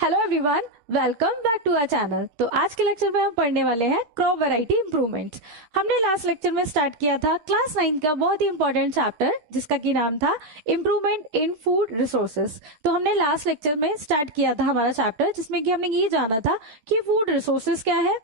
Hello everyone, welcome back to our channel. तो आज के लेक्चर में हम पढ़ने वाले हैं क्रॉप वैरायटी इंप्रूवमेंट्स। हमने लास्ट लेक्चर में स्टार्ट किया था क्लास 9 का बहुत ही इंपॉर्टेंट चैप्टर जिसका की नाम था इम्प्रूवमेंट इन फूड रिसोर्सेज। तो हमने लास्ट लेक्चर में स्टार्ट किया था हमारा चैप्टर जिसमें कि हमने ये जाना था कि फूड रिसोर्सेज क्या है,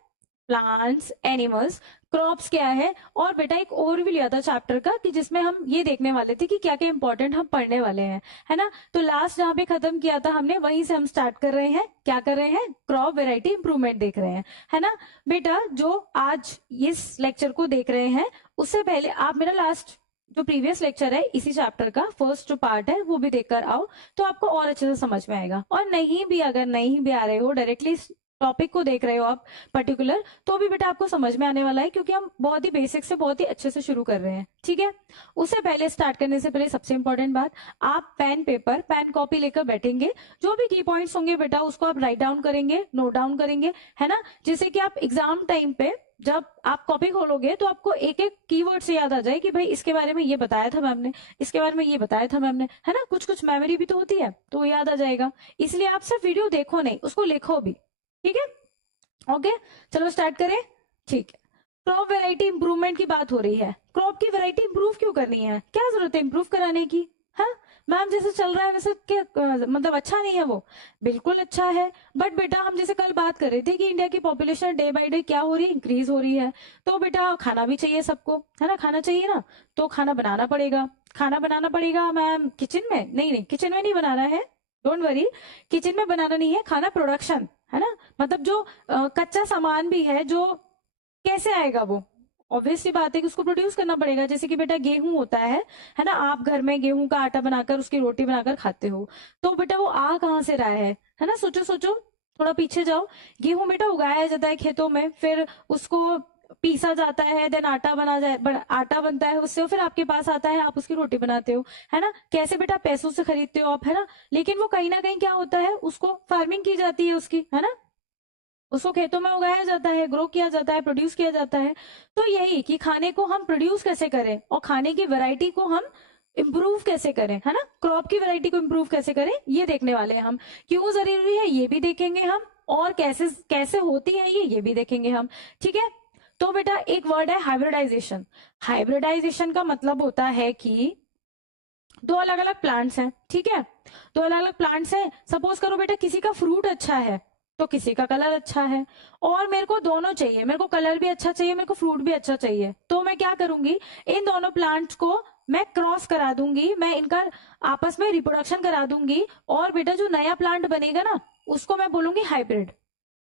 प्लांट्स, एनिमल्स, क्रॉप्स क्या है, और बेटा एक ओवरव्यू लिया था चैप्टर का कि जिसमें हम ये देखने वाले थे कि क्या क्या इंपॉर्टेंट हम पढ़ने वाले हैं, है ना। तो लास्ट जहाँ पे खत्म किया था हमने वहीं से हम स्टार्ट कर रहे हैं। क्या कर रहे हैं? क्रॉप वेराइटी इंप्रूवमेंट देख रहे हैं, है ना। बेटा जो आज इस लेक्चर को देख रहे हैं उससे पहले आप मेरा लास्ट जो प्रीवियस लेक्चर है इसी चैप्टर का फर्स्ट जो पार्ट है वो भी देखकर आओ, तो आपको और अच्छे से समझ में आएगा। और नहीं भी, अगर नहीं भी आ रहे हो, डायरेक्टली टॉपिक को देख रहे हो आप पर्टिकुलर, तो भी बेटा आपको समझ में आने वाला है क्योंकि हम बहुत ही बेसिक से बहुत ही अच्छे से शुरू कर रहे हैं, ठीक है। उससे पहले, स्टार्ट करने से पहले सबसे इंपॉर्टेंट बात, आप पेन पेपर पेन कॉपी लेकर बैठेंगे। जो भी की पॉइंट्स होंगे बेटा उसको आप राइट डाउन करेंगे, नोट डाउन करेंगे, है ना। जिससे कि आप एग्जाम टाइम पे जब आप कॉपी खोलोगे तो आपको एक एक कीवर्ड से याद आ जाए कि भाई इसके बारे में ये बताया था मैम ने, इसके बारे में ये बताया था मैम ने, है ना। कुछ कुछ मेमोरी भी तो होती है तो वो याद आ जाएगा। इसलिए आप सिर्फ वीडियो देखो नहीं, उसको लिखो भी, ठीक है। ओके, चलो स्टार्ट करें। ठीक है, क्रॉप वैरायटी इंप्रूवमेंट की बात हो रही है। क्रॉप की वैरायटी इंप्रूव क्यों करनी है? क्या जरूरत है इंप्रूव कराने की? हाँ मैम, जैसे चल रहा है वैसे क्या मतलब अच्छा नहीं है? वो बिल्कुल अच्छा है, बट बेटा हम जैसे कल बात कर रहे थे कि इंडिया की पॉपुलेशन डे बाय डे क्या हो रही है, इंक्रीज हो रही है। तो बेटा खाना भी चाहिए सबको, है ना, खाना चाहिए ना, तो खाना बनाना पड़ेगा। खाना बनाना पड़ेगा मैम किचन में? नहीं नहीं, किचन में नहीं बनाना है, डोंट वरी, किचन में बनाना नहीं है, खाना प्रोडक्शन, है ना। मतलब जो कच्चा सामान भी है जो कैसे आएगा, वो ऑब्वियसली बात है कि उसको प्रोड्यूस करना पड़ेगा। जैसे कि बेटा गेहूं होता है ना, आप घर में गेहूं का आटा बनाकर उसकी रोटी बनाकर खाते हो, तो बेटा वो आ कहाँ से रहा है ना। सोचो सोचो, थोड़ा पीछे जाओ। गेहूं बेटा उगाया जाता है खेतों में, फिर उसको पीसा जाता है, देन आटा बनता है उससे, फिर आपके पास आता है, आप उसकी रोटी बनाते हो, है ना। कैसे बेटा? पैसों से खरीदते हो आप, है ना। लेकिन वो कहीं ना कहीं क्या होता है, उसको फार्मिंग की जाती है उसकी, है ना, उसको खेतों में उगाया जाता है, ग्रो किया जाता है, प्रोड्यूस किया जाता है। तो यही कि खाने को हम प्रोड्यूस कैसे करें और खाने की वैरायटी को हम इम्प्रूव कैसे करें, है ना, क्रॉप की वैरायटी को इम्प्रूव कैसे करें, ये देखने वाले हैं हम। क्यों जरूरी है ये भी देखेंगे हम, और कैसे कैसे होती है ये भी देखेंगे हम, ठीक है। तो बेटा एक वर्ड है हाइब्रिडाइजेशन। हाइब्रिडाइजेशन का मतलब होता है कि दो अलग अलग प्लांट्स हैं, ठीक है, दो अलग अलग प्लांट्स हैं। सपोज करो बेटा किसी का फ्रूट अच्छा है तो किसी का कलर अच्छा है, और मेरे को दोनों चाहिए, मेरे को कलर भी अच्छा चाहिए, मेरे को फ्रूट भी अच्छा चाहिए। तो मैं क्या करूंगी, इन दोनों प्लांट्स को मैं क्रॉस करा दूंगी, मैं इनका आपस में रिप्रोडक्शन करा दूंगी, और बेटा जो नया प्लांट बनेगा ना उसको मैं बोलूंगी हाइब्रिड।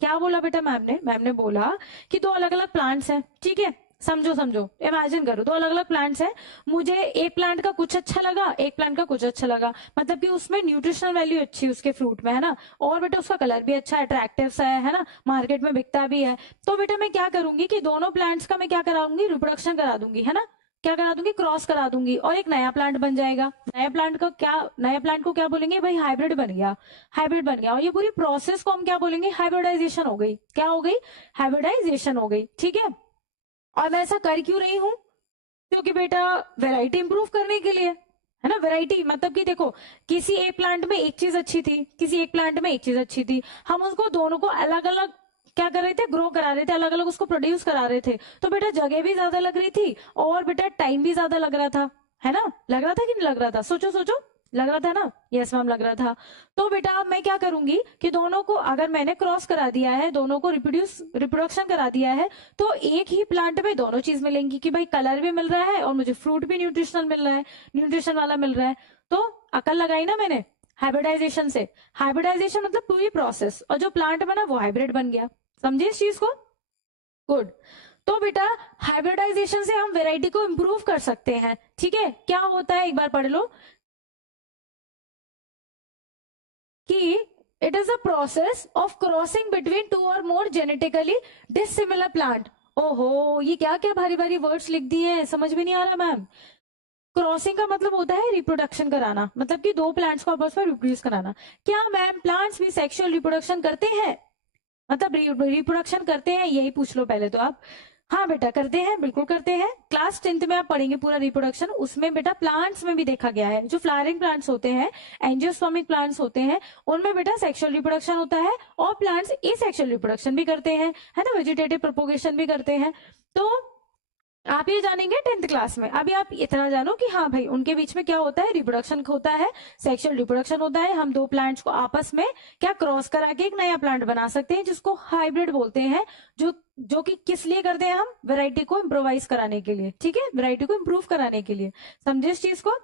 क्या बोला बेटा मैम ने बोला कि दो अलग अलग प्लांट्स हैं, ठीक है। समझो समझो, इमेजिन करो, दो अलग अलग प्लांट्स हैं, मुझे एक प्लांट का कुछ अच्छा लगा, एक प्लांट का कुछ अच्छा लगा, मतलब कि उसमें न्यूट्रिशनल वैल्यू अच्छी उसके फ्रूट में, है ना, और बेटा उसका कलर भी अच्छा अट्रैक्टिव सा है ना, मार्केट में बिकता भी है। तो बेटा मैं क्या करूंगी कि दोनों प्लांट्स का मैं क्या कराऊंगी, रिप्रोडक्शन करा दूंगी, है ना, क्या करा दूंगी, क्रॉस करा दूंगी, और एक नया प्लांट बन जाएगा। नया प्लांट को क्या बोलेंगे भाई? हाइब्रिड बन गया, हाइब्रिड बन गया। और ये पूरी प्रोसेस को हम क्या बोलेंगे? हाइब्रिडाइजेशन हो गई। क्या हो गई? हाइब्रिडाइजेशन हो गई, ठीक है। और मैं ऐसा कर क्यों रही हूं? क्योंकि बेटा वैरायटी इंप्रूव करने के लिए, है ना। वैरायटी मतलब कि देखो, किसी एक प्लांट में एक चीज अच्छी थी, किसी एक प्लांट में एक चीज अच्छी थी, हम उसको दोनों को अलग अलग क्या कर रहे थे, ग्रो करा रहे थे, अलग अलग उसको प्रोड्यूस करा रहे थे। तो बेटा जगह भी ज्यादा लग रही थी और बेटा टाइम भी ज्यादा लग रहा था, है ना। लग रहा था कि नहीं लग रहा था? सोचो सोचो, लग रहा था ना? यस मैम, लग रहा था। तो बेटा अब मैं क्या करूंगी कि दोनों को अगर मैंने क्रॉस करा दिया है, दोनों को रिप्रोडक्शन करा दिया है, तो एक ही प्लांट में दोनों चीज मिलेंगी कि भाई कलर भी मिल रहा है और मुझे फ्रूट भी न्यूट्रिशनल मिल रहा है, न्यूट्रिशन वाला मिल रहा है। तो अकल लगाई ना मैंने हाइब्रिडाइजेशन से। हाइब्रिडाइजेशन मतलब पूरी प्रोसेस, और जो प्लांट बना वो हाइब्रिड बन गया। समझे इस चीज को? गुड। तो बेटा हाइब्रिडाइजेशन से हम वेराइटी को इंप्रूव कर सकते हैं, ठीक है। क्या होता है एक बार पढ़ लो कि it is a process of crossing between two और मोर जेनेटिकली डिसिमिलर प्लांट। ओहो, ये क्या क्या भारी भारी वर्ड्स लिख दिए हैं, समझ में नहीं आ रहा मैम। क्रॉसिंग का मतलब होता है रिप्रोडक्शन कराना, मतलब कि दो प्लांट्स को आपस में रिप्रोड्यूस कराना। क्या मैम प्लांट्स भी सेक्सुअल रिप्रोडक्शन करते हैं? मतलब रिप्रोडक्शन करते हैं, यही पूछ लो पहले तो आप। हाँ बेटा करते हैं, बिल्कुल करते हैं। क्लास 10th में आप पढ़ेंगे पूरा रिप्रोडक्शन, उसमें बेटा प्लांट्स में भी देखा गया है, जो फ्लावरिंग प्लांट्स होते हैं, एंजियोस्पर्मिक प्लांट्स होते हैं, उनमें बेटा सेक्सुअल रिप्रोडक्शन होता है, और प्लांट्स एसेक्सुअल रिप्रोडक्शन भी करते हैं, है ना, वेजिटेटिव प्रोपोगेशन भी करते हैं। तो आप ये जानेंगे 10th क्लास में। अभी आप इतना जानो कि हाँ भाई उनके बीच में क्या होता है, रिप्रोडक्शन होता है, सेक्सुअल रिप्रोडक्शन होता है। हम दो प्लांट्स को आपस में क्या क्रॉस करा के एक नया प्लांट बना सकते हैं, जिसको हाइब्रिड बोलते हैं, जो कि किस लिए करते हैं हम, वैरायटी को इम्प्रोवाइज कराने के लिए, ठीक है, वैरायटी को इम्प्रूव कराने के लिए। समझे इस चीज को?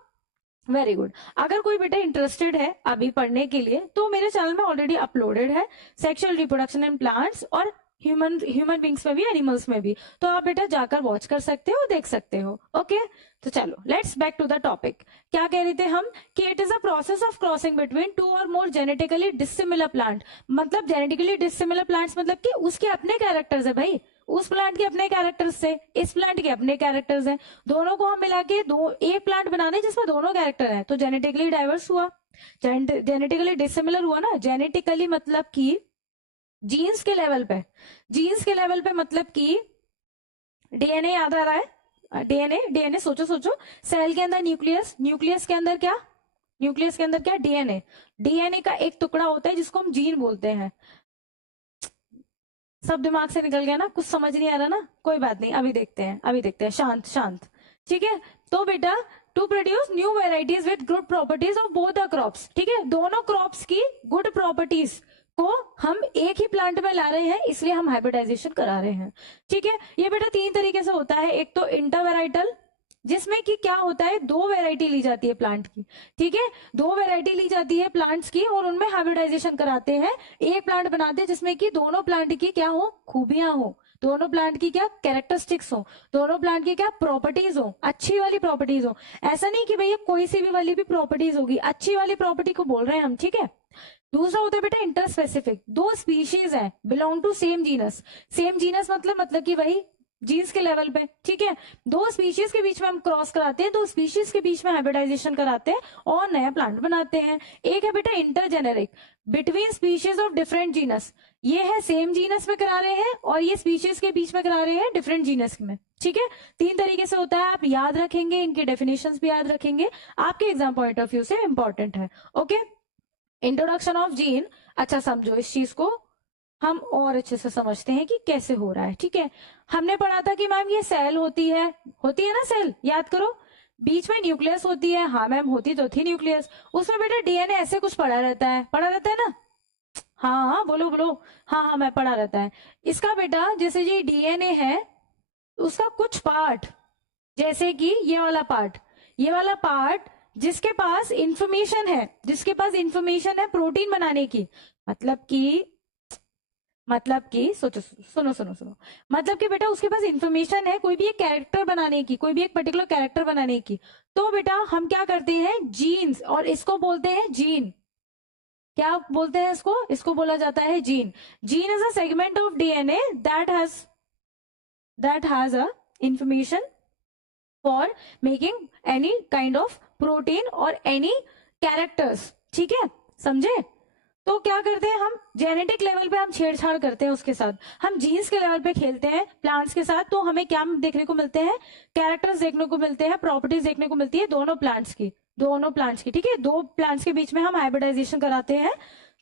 Very good. अगर कोई बेटा इंटरेस्टेड है अभी पढ़ने के लिए, तो मेरे चैनल में ऑलरेडी अपलोडेड है सेक्सुअल रिप्रोडक्शन इन प्लांट्स, और ह्यूमन बींग्स में भी, एनिमल्स में भी। तो आप बेटा जाकर वॉच कर सकते हो, देख सकते हो। ओके, तो चलो let's back to the topic. क्या कह रहे थे हम कि it is a process of crossing between two और मोर जेनेटिकली डिसिमिलर प्लांट। मतलब जेनेटिकली डिसिमिलर प्लांट्स मतलब कि उसके अपने कैरेक्टर्स है भाई, उस प्लांट के अपने कैरेक्टर्स से इस प्लांट के अपने कैरेक्टर्स हैं, दोनों को हम मिला के दो एक प्लांट बनाने जिसमें दोनों कैरेक्टर हैं, तो जेनेटिकली डाइवर्स हुआ, जेनेटिकली डिसिमिलर हुआ ना। जेनेटिकली मतलब कि जीन्स के लेवल पे, जीन्स के लेवल पे मतलब कि डीएनए याद आ रहा है, डीएनए सोचो सोचो, सेल के अंदर न्यूक्लियस, न्यूक्लियस के अंदर क्या, न्यूक्लियस के अंदर क्या, डीएनए, डीएनए का एक टुकड़ा होता है जिसको हम जीन बोलते हैं। सब दिमाग से निकल गया ना, कुछ समझ नहीं आ रहा ना, कोई बात नहीं, अभी देखते हैं, अभी देखते हैं, शांत शांत, ठीक है। तो बेटा to produce new varieties with good properties of both the crops, ठीक है, दोनों क्रॉप्स की गुड प्रॉपर्टीज को हम एक ही प्लांट में ला रहे हैं, इसलिए हम हाइब्रिडाइजेशन करा रहे हैं, ठीक है। ये बेटा तीन तरीके से होता है, एक तो इंटरवेराइटल, जिसमें कि क्या होता है, दो वैरायटी ली जाती है प्लांट की, ठीक है, दो वैरायटी ली जाती है प्लांट्स की, और उनमें हाइब्रिडाइजेशन कराते हैं, एक प्लांट बनाते हैं जिसमें कि दोनों प्लांट की क्या हो, खूबियां हो, दोनों प्लांट की क्या कैरेक्टरिस्टिक्स हो, दोनों प्लांट की क्या प्रॉपर्टीज हो, अच्छी वाली प्रॉपर्टीज हो। ऐसा नहीं कि भैया कोई सी भी वाली भी प्रॉपर्टीज होगी, अच्छी वाली प्रॉपर्टी को बोल रहे हैं हम, ठीक है। दूसरा होता है बेटा इंटरस्पेसिफिक, दो स्पीशीज है belong to same genus, same genus मतलब कि वही जीन्स के लेवल पे, ठीक है, दो स्पीशीज के बीच में हम क्रॉस कराते हैं, दो स्पीशीज के बीच में हाइब्रिडाइजेशन कराते हैं और नया प्लांट बनाते हैं। एक है बेटा intergeneric, between species of different genus, ये है सेम जीनस में करा रहे हैं, और ये स्पीशीज के बीच में करा रहे हैं डिफरेंट जीनस में, ठीक है। तीन तरीके से होता है, आप याद रखेंगे, इनके डेफिनेशंस भी याद रखेंगे, आपके एग्जाम पॉइंट ऑफ व्यू से इंपॉर्टेंट है। ओके, इंट्रोडक्शन ऑफ जीन, अच्छा समझो इस चीज को, हम और अच्छे से समझते हैं कि कैसे हो रहा है, ठीक है। हमने पढ़ा था कि मैम ये सेल होती है ना, सेल याद करो, बीच में न्यूक्लियस होती है, हाँ मैम होती तो थी न्यूक्लियस, उसमें बेटा डीएनए ऐसे कुछ पड़ा रहता है ना, हाँ हाँ बोलो बोलो, हाँ हाँ मैं पढ़ा रहता है इसका बेटा। जैसे ये डीएनए है, उसका कुछ पार्ट, जैसे कि ये वाला पार्ट जिसके पास इंफॉर्मेशन है, प्रोटीन बनाने की, मतलब कि सोचो, सुनो, मतलब कि बेटा उसके पास इंफॉर्मेशन है कोई भी एक कैरेक्टर बनाने की, कोई भी एक पर्टिकुलर कैरेक्टर बनाने की, तो बेटा हम क्या करते हैं, जीन्स, और इसको बोलते हैं जीन, क्या बोलते हैं इसको बोला जाता है gene. Gene is a segment of DNA that has a information for making any kind of protein और एनी कैरेक्टर्स, ठीक है, समझे। तो क्या करते हैं हम, जेनेटिक लेवल पे हम छेड़छाड़ करते हैं उसके साथ, हम जीन्स के लेवल पे खेलते हैं प्लांट्स के साथ, तो हमें क्या देखने को मिलते हैं, कैरेक्टर्स देखने को मिलते हैं, प्रॉपर्टीज देखने को मिलती है दोनों प्लांट्स की, ठीक है। दो प्लांट्स के बीच में हम हाइब्रिडाइजेशन कराते हैं,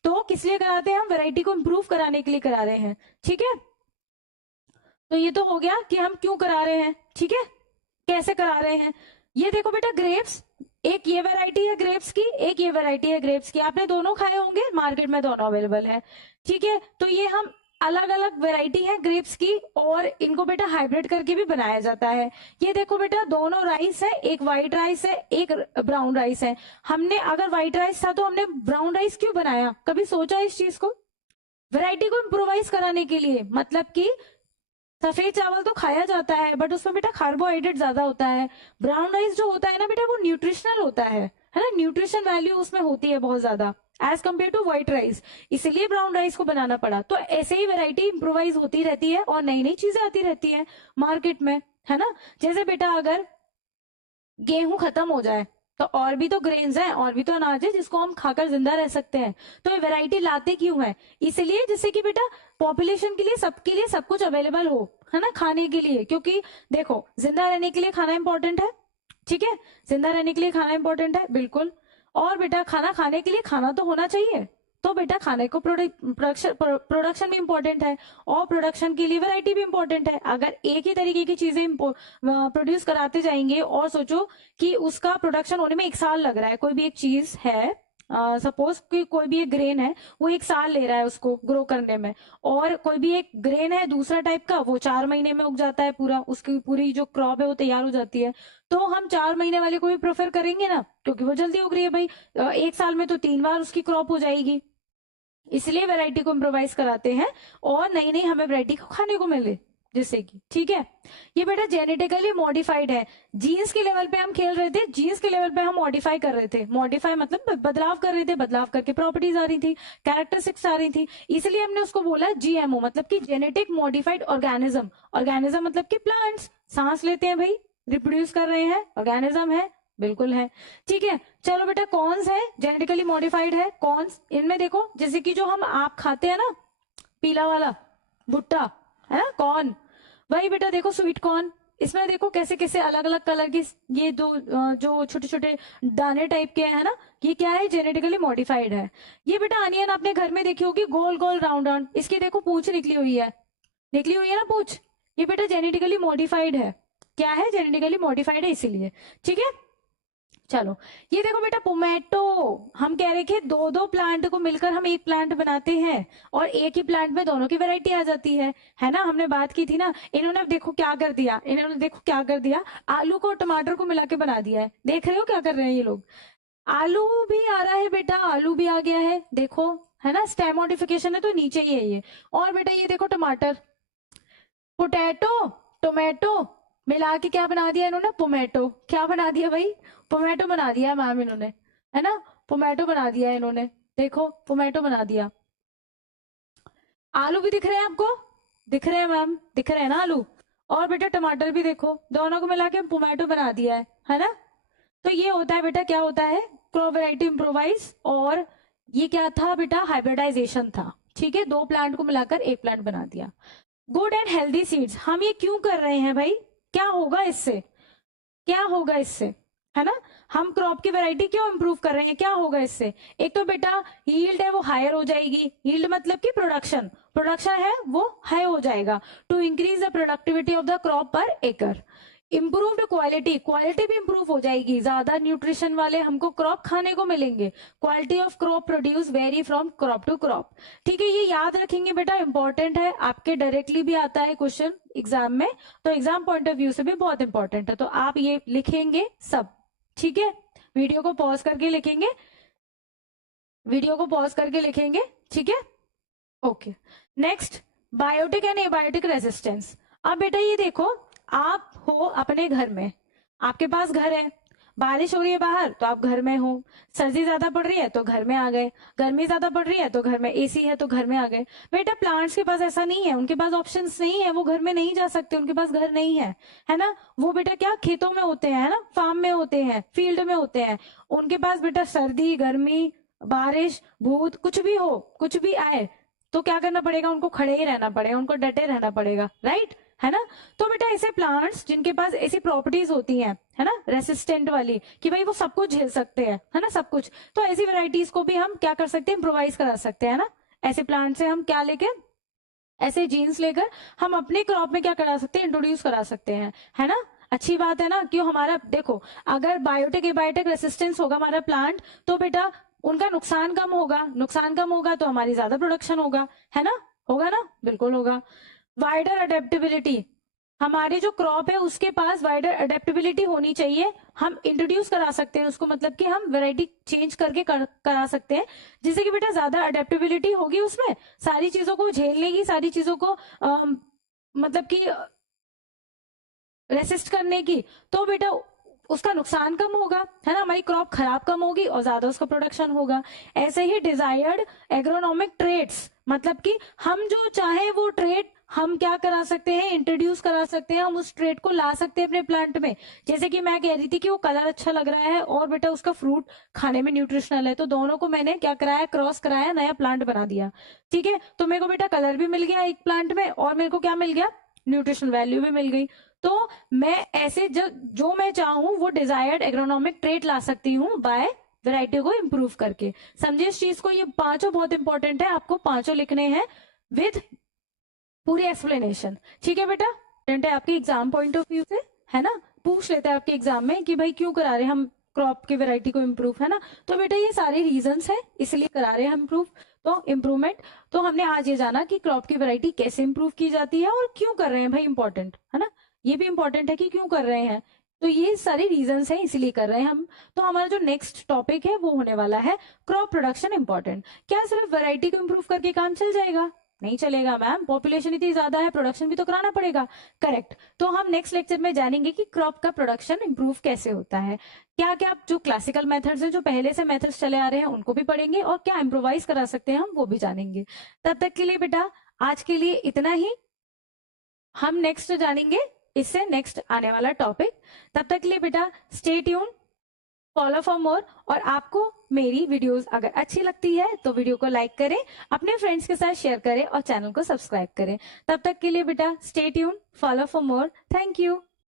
तो किस लिए कराते हैं, हम वैरायटी को इंप्रूव कराने के लिए करा रहे हैं, ठीक है। तो ये तो हो गया कि हम क्यों करा रहे हैं, ठीक है, कैसे करा रहे हैं। ये देखो बेटा ग्रेप्स, एक ये वैरायटी है ग्रेप्स की, एक ये वैरायटी है ग्रेप्स की, आपने दोनों खाए होंगे, मार्केट में दोनों अवेलेबल है, ठीक है। तो ये हम अलग अलग वैरायटी है ग्रेप्स की, और इनको बेटा हाइब्रिड करके भी बनाया जाता है। ये देखो बेटा दोनों राइस है, एक व्हाइट राइस है, एक ब्राउन राइस है। हमने अगर व्हाइट राइस था तो हमने ब्राउन राइस क्यों बनाया, कभी सोचा इस चीज को, वैरायटी को इम्प्रोवाइज कराने के लिए। मतलब कि सफेद चावल तो खाया जाता है बट उसमें बेटा कार्बोहाइड्रेट ज्यादा होता है, ब्राउन राइस जो होता है ना बेटा वो न्यूट्रिशनल होता है ना, न्यूट्रिशन वैल्यू उसमें होती है बहुत ज्यादा as compare to white rice, इसलिए ब्राउन राइस को बनाना पड़ा। तो ऐसे ही वैरायटी इम्प्रोवाइज होती रहती है और नई नई चीजें आती रहती है मार्केट में, है ना। जैसे बेटा अगर गेहूं खत्म हो जाए, तो और भी तो ग्रेन्स हैं, और भी तो अनाज है जिसको हम खाकर जिंदा रह सकते हैं। तो ये वैरायटी लाते क्यों है? इसलिए जिससे कि बेटा पॉपुलेशन के लिए सब कुछ अवेलेबल हो, है ना, खाने के लिए। क्योंकि देखो जिंदा रहने के लिए खाना इंपॉर्टेंट है, ठीक है, जिंदा रहने के लिए खाना इंपॉर्टेंट है, बिल्कुल। और बेटा खाना खाने के लिए खाना तो होना चाहिए, तो बेटा खाने को प्रोडक्शन भी इंपॉर्टेंट है, और प्रोडक्शन के लिए वैरायटी भी इंपॉर्टेंट है। अगर एक ही तरीके की चीजें प्रोड्यूस कराते जाएंगे, और सोचो कि उसका प्रोडक्शन होने में 1 साल लग रहा है, कोई भी एक चीज है, सपोज कि कोई भी एक ग्रेन है, वो 1 साल ले रहा है उसको ग्रो करने में, और कोई भी एक ग्रेन है दूसरा टाइप का, वो 4 महीने में उग जाता है, पूरा उसकी पूरी जो क्रॉप है वो तैयार हो जाती है। तो हम 4 महीने वाले को भी प्रेफर करेंगे ना, क्योंकि वो जल्दी उग रही है भाई। 1 साल में तो 3 बार उसकी क्रॉप हो जाएगी। इसलिए वैरायटी को इम्प्रोवाइज कराते हैं, और नई नई हमें वैरायटी को खाने को मिले, जिससे कि, ठीक है। ये बेटा जेनेटिकली मॉडिफाइड है, जीन्स के लेवल पे हम खेल रहे थे, जीन्स के लेवल पे हम मॉडिफाई कर रहे थे। मॉडिफाई मतलब बदलाव कर रहे थे, बदलाव करके प्रॉपर्टीज आ रही थी, कैरेक्टरिस्टिक्स आ रही थी, इसलिए हमने उसको बोला जीएमओ, मतलब कि जेनेटिक मॉडिफाइड ऑर्गेनिज्म। ऑर्गेनिज्म मतलब कि प्लांट्स, सांस लेते हैं भाई, रिप्रोड्यूस कर रहे हैं, ऑर्गेनिज्म है, बिल्कुल है, ठीक है। चलो बेटा कॉर्न्स है, जेनेटिकली मॉडिफाइड है कॉर्न्स। इनमें देखो जैसे कि जो हम आप खाते हैं ना, पीला वाला भुट्टा, है ना, कॉर्न, वही बेटा देखो स्वीट कॉर्न। इसमें देखो कैसे कैसे अलग अलग कलर की ये दो जो छोटे छोटे दाने टाइप के है ना, ये क्या है? जेनेटिकली मॉडिफाइड है। ये बेटा अनियन आपने घर में देखी होगी, गोल गोल राउंड राउंड, इसकी देखो पूंछ निकली हुई है, निकली हुई है ना पूंछ, ये बेटा जेनेटिकली मॉडिफाइड है। क्या है? जेनेटिकली मॉडिफाइड है, इसीलिए, ठीक है। चलो ये देखो बेटा पोमैटो, हम कह रहे थे दो दो प्लांट को मिलकर हम एक प्लांट बनाते हैं, और एक ही प्लांट में दोनों की वैरायटी आ जाती है ना, हमने बात की थी ना। इन्होंने देखो क्या कर दिया, इन्होंने देखो क्या कर दिया, आलू को टमाटर को मिला के बना दिया है। देख रहे हो क्या कर रहे हैं ये लोग? आलू भी आ रहा है बेटा, आलू भी आ गया है, देखो, है ना, स्टेम मॉडिफिकेशन है तो नीचे ही है ये। और बेटा ये देखो टमाटर, पोटैटो, टोमेटो मिला के क्या बना दिया इन्होंने? पोमैटो। क्या बना दिया भाई? पोमैटो बना दिया मैम इन्होंने, है ना, पोमैटो बना दिया इन्होंने, देखो पोमैटो बना दिया। आलू भी दिख रहे हैं आपको? दिख रहे हैं मैम, दिख रहे हैं ना आलू? और बेटा टमाटर भी देखो, दोनों को मिला के पोमैटो बना दिया है ना। तो ये होता है बेटा, क्या होता है? क्रॉप वैरायटी इम्प्रोवाइज, और ये क्या था बेटा? हाइब्रिडाइजेशन था, ठीक है, दो प्लांट को मिलाकर एक प्लांट बना दिया। गुड एंड हेल्दी सीड्स, हम ये क्यों कर रहे हैं भाई? क्या होगा इससे? क्या होगा इससे, है ना? हम क्रॉप की वैरायटी क्यों इंप्रूव कर रहे हैं? क्या होगा इससे? एक तो बेटा यील्ड है वो हायर हो जाएगी, यील्ड मतलब कि प्रोडक्शन, प्रोडक्शन है वो हाई हो जाएगा, to increase the productivity of the crop per एकड़। इम्प्रूव्ड क्वालिटी, क्वालिटी भी इंप्रूव हो जाएगी, ज्यादा न्यूट्रिशन वाले हमको क्रॉप खाने को मिलेंगे। Quality of crop produce vary from crop to crop, ठीक है, ये याद रखेंगे बेटा, इंपॉर्टेंट है, आपके डायरेक्टली भी आता है क्वेश्चन एग्जाम में, तो एग्जाम पॉइंट ऑफ व्यू से भी बहुत इंपॉर्टेंट है, तो आप ये लिखेंगे सब, ठीक है। वीडियो को पॉज करके लिखेंगे, वीडियो को पॉज करके लिखेंगे, ठीक है, okay. Next, biotic and abiotic resistance. अब बेटा ये देखो, आप हो अपने घर में, आपके पास घर है, बारिश हो रही है बाहर तो आप घर में हो, सर्दी ज्यादा पड़ रही है तो घर में आ गए, गर्मी ज्यादा पड़ रही है तो घर में एसी है तो घर में आ गए। बेटा प्लांट्स के पास ऐसा नहीं है, उनके पास ऑप्शंस नहीं है, वो घर में नहीं जा सकते, उनके पास घर नहीं है ना, वो बेटा क्या खेतों में होते हैं, है ना, फार्म में होते हैं, फील्ड में होते हैं, उनके पास बेटा सर्दी गर्मी बारिश भूत कुछ भी हो, कुछ भी आए तो क्या करना पड़ेगा? उनको खड़े ही रहना पड़ेगा, उनको डटे रहना पड़ेगा, राइट, है ना। तो बेटा ऐसे प्लांट्स जिनके पास ऐसी प्रॉपर्टीज होती हैं, है ना, रेसिस्टेंट वाली, कि भाई वो सब कुछ झेल सकते हैं, है ना, सब कुछ, तो ऐसी वेराइटीज को भी हम क्या कर सकते हैं? इम्प्रोवाइज करा सकते हैं ना। ऐसे प्लांट से हम क्या लेके, ऐसे जीन्स लेकर हम अपने क्रॉप में क्या करा सकते हैं? इंट्रोड्यूस करा सकते हैं, है ना। अच्छी बात है ना, क्यों? हमारा देखो, अगर बायोटिक एबायोटिक रेसिस्टेंस होगा हमारा प्लांट, तो बेटा उनका नुकसान कम होगा, नुकसान कम होगा तो हमारी ज्यादा प्रोडक्शन होगा, है ना, होगा ना, बिल्कुल होगा। वाइडर अडेप्टेबिलिटी, हमारी जो क्रॉप है उसके पास वाइडर अडेप्टेबिलिटी होनी चाहिए, हम इंट्रोड्यूस करा सकते हैं उसको, मतलब कि हम वैरायटी चेंज करके करा सकते हैं, जिससे कि बेटा ज्यादा अडेप्टेबिलिटी होगी, उसमें सारी चीजों को झेल लेगी, सारी चीजों को मतलब कि रेसिस्ट करने की, तो बेटा उसका नुकसान कम होगा, है ना, हमारी क्रॉप खराब कम होगी और ज्यादा उसका प्रोडक्शन होगा। ऐसे ही डिजायर्ड एग्रोनॉमिक ट्रेड्स, मतलब कि हम जो चाहे वो ट्रेड हम क्या करा सकते हैं, इंट्रोड्यूस करा सकते हैं, हम उस ट्रेड को ला सकते हैं अपने प्लांट में। जैसे कि मैं कह रही थी कि वो कलर अच्छा लग रहा है और बेटा उसका फ्रूट खाने में न्यूट्रिशनल है, तो दोनों को मैंने क्या कराया, क्रॉस कराया, नया प्लांट बना दिया। ठीक है, तो मेरे को बेटा कलर भी मिल गया एक प्लांट में और मेरे को क्या मिल गया, न्यूट्रिशनल वैल्यू भी मिल गई। तो मैं ऐसे जो मैं चाहूं वो डिजायर्ड एग्रोनॉमिक ट्रेट ला सकती हूँ बाय वैरायटी को इंप्रूव करके। समझे इस चीज को, ये पांचों बहुत इंपॉर्टेंट है, आपको पांचों लिखने हैं विद पूरी एक्सप्लेनेशन। ठीक है बेटा, है आपके एग्जाम पॉइंट ऑफ व्यू से, है ना, पूछ लेते हैं आपके एग्जाम में कि भाई क्यों करा रहे हैं हम क्रॉप की वैरायटी को इम्प्रूव, है ना। तो बेटा ये सारे रीजंस है इसलिए करा रहे हैं हम इम्प्रूव, तो इम्प्रूवमेंट। तो हमने आज ये जाना कि क्रॉप की वैरायटी कैसे इम्प्रूव की जाती है और क्यों कर रहे हैं भाई, इंपॉर्टेंट है ना, ये भी इंपॉर्टेंट है कि क्यों कर रहे हैं। तो ये सारे रीजंस हैं इसीलिए कर रहे हैं हम। तो हमारा जो नेक्स्ट टॉपिक है वो होने वाला है क्रॉप प्रोडक्शन इंपॉर्टेंट। क्या सिर्फ वैरायटी को इम्प्रूव करके काम चल जाएगा, नहीं चलेगा मैम, पॉपुलेशन इतनी ज्यादा है, प्रोडक्शन भी तो कराना पड़ेगा। करेक्ट, तो हम नेक्स्ट लेक्चर में जानेंगे कि क्रॉप का प्रोडक्शन इंप्रूव कैसे होता है, क्या क्या जो क्लासिकल मेथड्स हैं, जो पहले से मेथड्स चले आ रहे हैं उनको भी पढ़ेंगे और क्या इम्प्रोवाइज करा सकते हैं हम वो भी जानेंगे। तब तक के लिए बेटा आज के लिए इतना ही, हम नेक्स्ट जानेंगे इससे नेक्स्ट आने वाला टॉपिक। तब तक के लिए बेटा stay tune, follow for more. और आपको मेरी वीडियोस अगर अच्छी लगती है तो वीडियो को लाइक करें, अपने फ्रेंड्स के साथ शेयर करें और चैनल को सब्सक्राइब करें। तब तक के लिए बेटा stay tune, follow for more. Thank you.